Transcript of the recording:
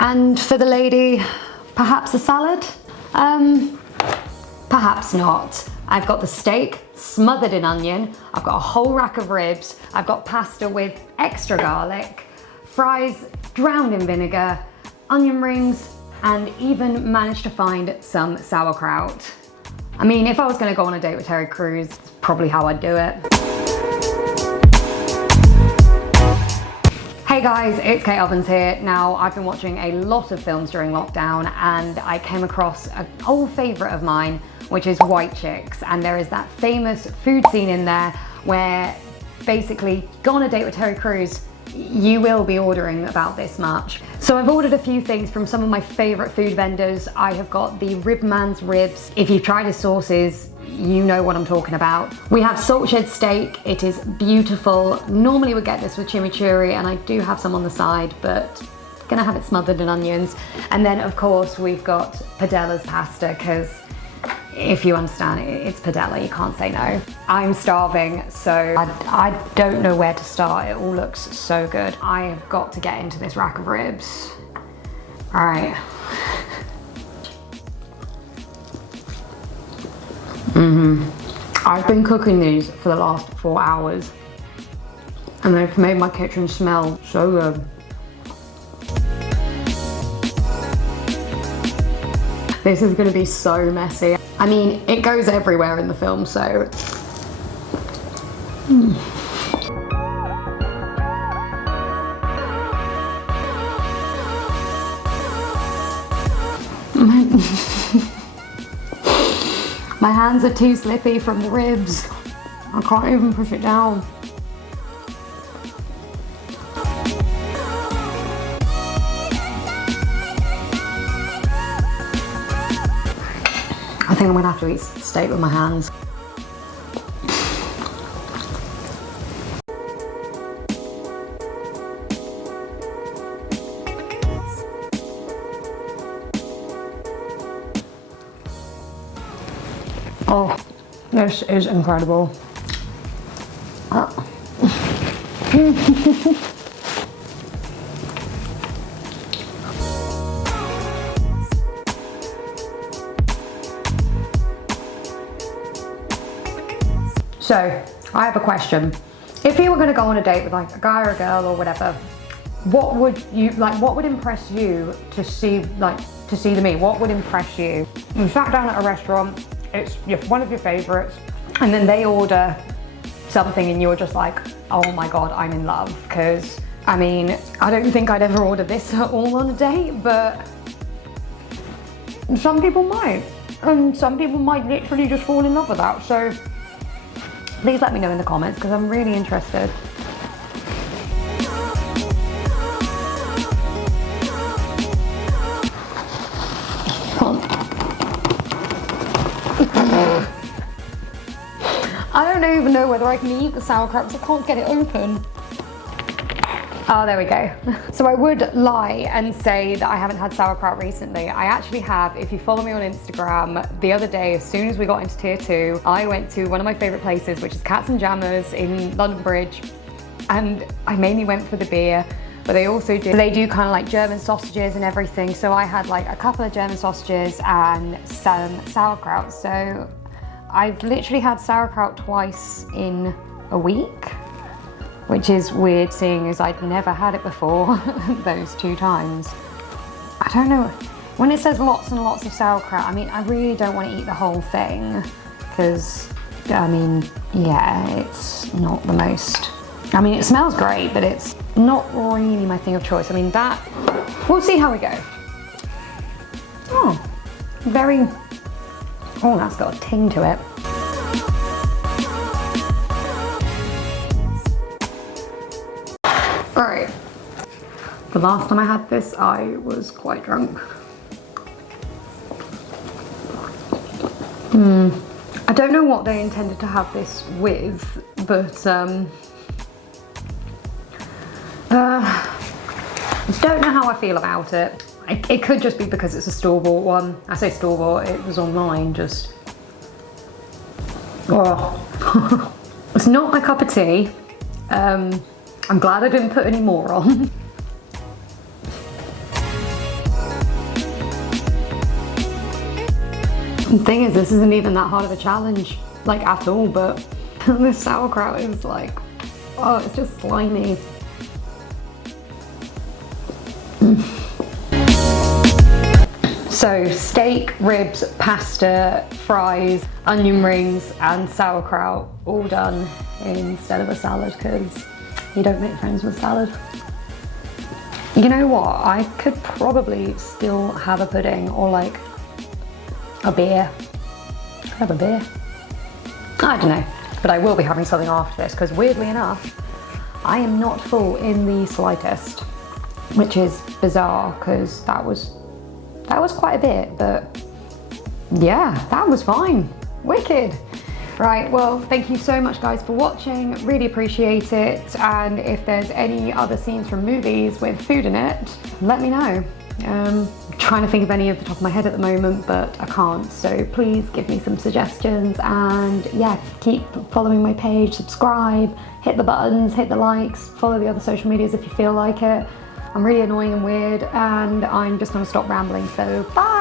And for the lady, perhaps a salad? Perhaps not. I've got the steak smothered in onion, I've got a whole rack of ribs, I've got pasta with extra garlic, fries drowned in vinegar, onion rings, and even managed to find some sauerkraut. I mean, if I was gonna go on a date with Terry Crews, it's probably how I'd do it. Hey guys, it's Kate Ovens here. Now, I've been watching a lot of films during lockdown and I came across an old favourite of mine, which is White Chicks. And there is that famous food scene in there where basically, go on a date with Terry Crews, you will be ordering about this much. So I've ordered a few things from some of my favourite food vendors. I have got the Ribman's ribs. If you've tried his sauces, you know what I'm talking about. We have salt shed steak. It is beautiful. Normally we get this with chimichurri and I do have some on the side, but gonna have it smothered in onions. And then of course we've got Padella's pasta, because if you understand it, it's padella, you can't say no. I'm starving, so I don't know where to start. It all looks so good. I have got to get into this rack of ribs. All right. I've been cooking these for the last 4 hours and they've made my kitchen smell so good. This is gonna be so messy. I mean, it goes everywhere in the film, so. My hands are too slippy from the ribs. I can't even push it down. I think I'm gonna have to eat steak with my hands. Oh, this is incredible. So, I have a question. If you were going to go on a date with like a guy or a girl or whatever, what would impress you to see the meat? What would impress you? You sat down at a restaurant, it's one of your favorites, and then they order something and you're just like, oh my God, I'm in love. Because, I mean, I don't think I'd ever order this at all on a date, but some people might. And some people might literally just fall in love with that. So please let me know in the comments because I'm really interested. I don't even know whether I can eat the sauerkraut because I can't get it open. Oh, there we go. So I would lie and say that I haven't had sauerkraut recently. I actually have. If you follow me on Instagram, the other day, as soon as we got into tier 2, I went to one of my favorite places, which is Cats and Jammers in London Bridge. And I mainly went for the beer, but they also do kind of like German sausages and everything. So I had like a couple of German sausages and some sauerkraut. So I've literally had sauerkraut twice in a week, which is weird seeing as I'd never had it before those 2 times. I don't know, when it says lots and lots of sauerkraut, I mean, I really don't want to eat the whole thing because, I mean, yeah, it's not the most, I mean, it smells great, but it's not really my thing of choice. I mean, that, we'll see how we go. Oh, very, oh, that's got a ting to it. Alright, the last time I had this, I was quite drunk. I don't know what they intended to have this with, but don't know how I feel about it. It could just be because it's a store-bought one. I say store-bought, it was online, just... Oh. It's not my cup of tea. I'm glad I didn't put any more on. The thing is, this isn't even that hard of a challenge, like at all, but this sauerkraut is like, oh, it's just slimy. So steak, ribs, pasta, fries, onion rings and sauerkraut all done instead of a salad, because you don't make friends with salad. You know what, I could probably still have a pudding or like a beer. Could I have a beer? I don't know, but I will be having something after this, because weirdly enough, I am not full in the slightest, which is bizarre because that was quite a bit, but yeah, that was fine. Wicked. Right, well, thank you so much guys for watching, really appreciate it, and if there's any other scenes from movies with food in it, let me know. I'm trying to think of any off the top of my head at the moment, but I can't, so please give me some suggestions, and yeah, keep following my page, subscribe, hit the buttons, hit the likes, follow the other social medias if you feel like it. I'm really annoying and weird, and I'm just gonna stop rambling, so bye!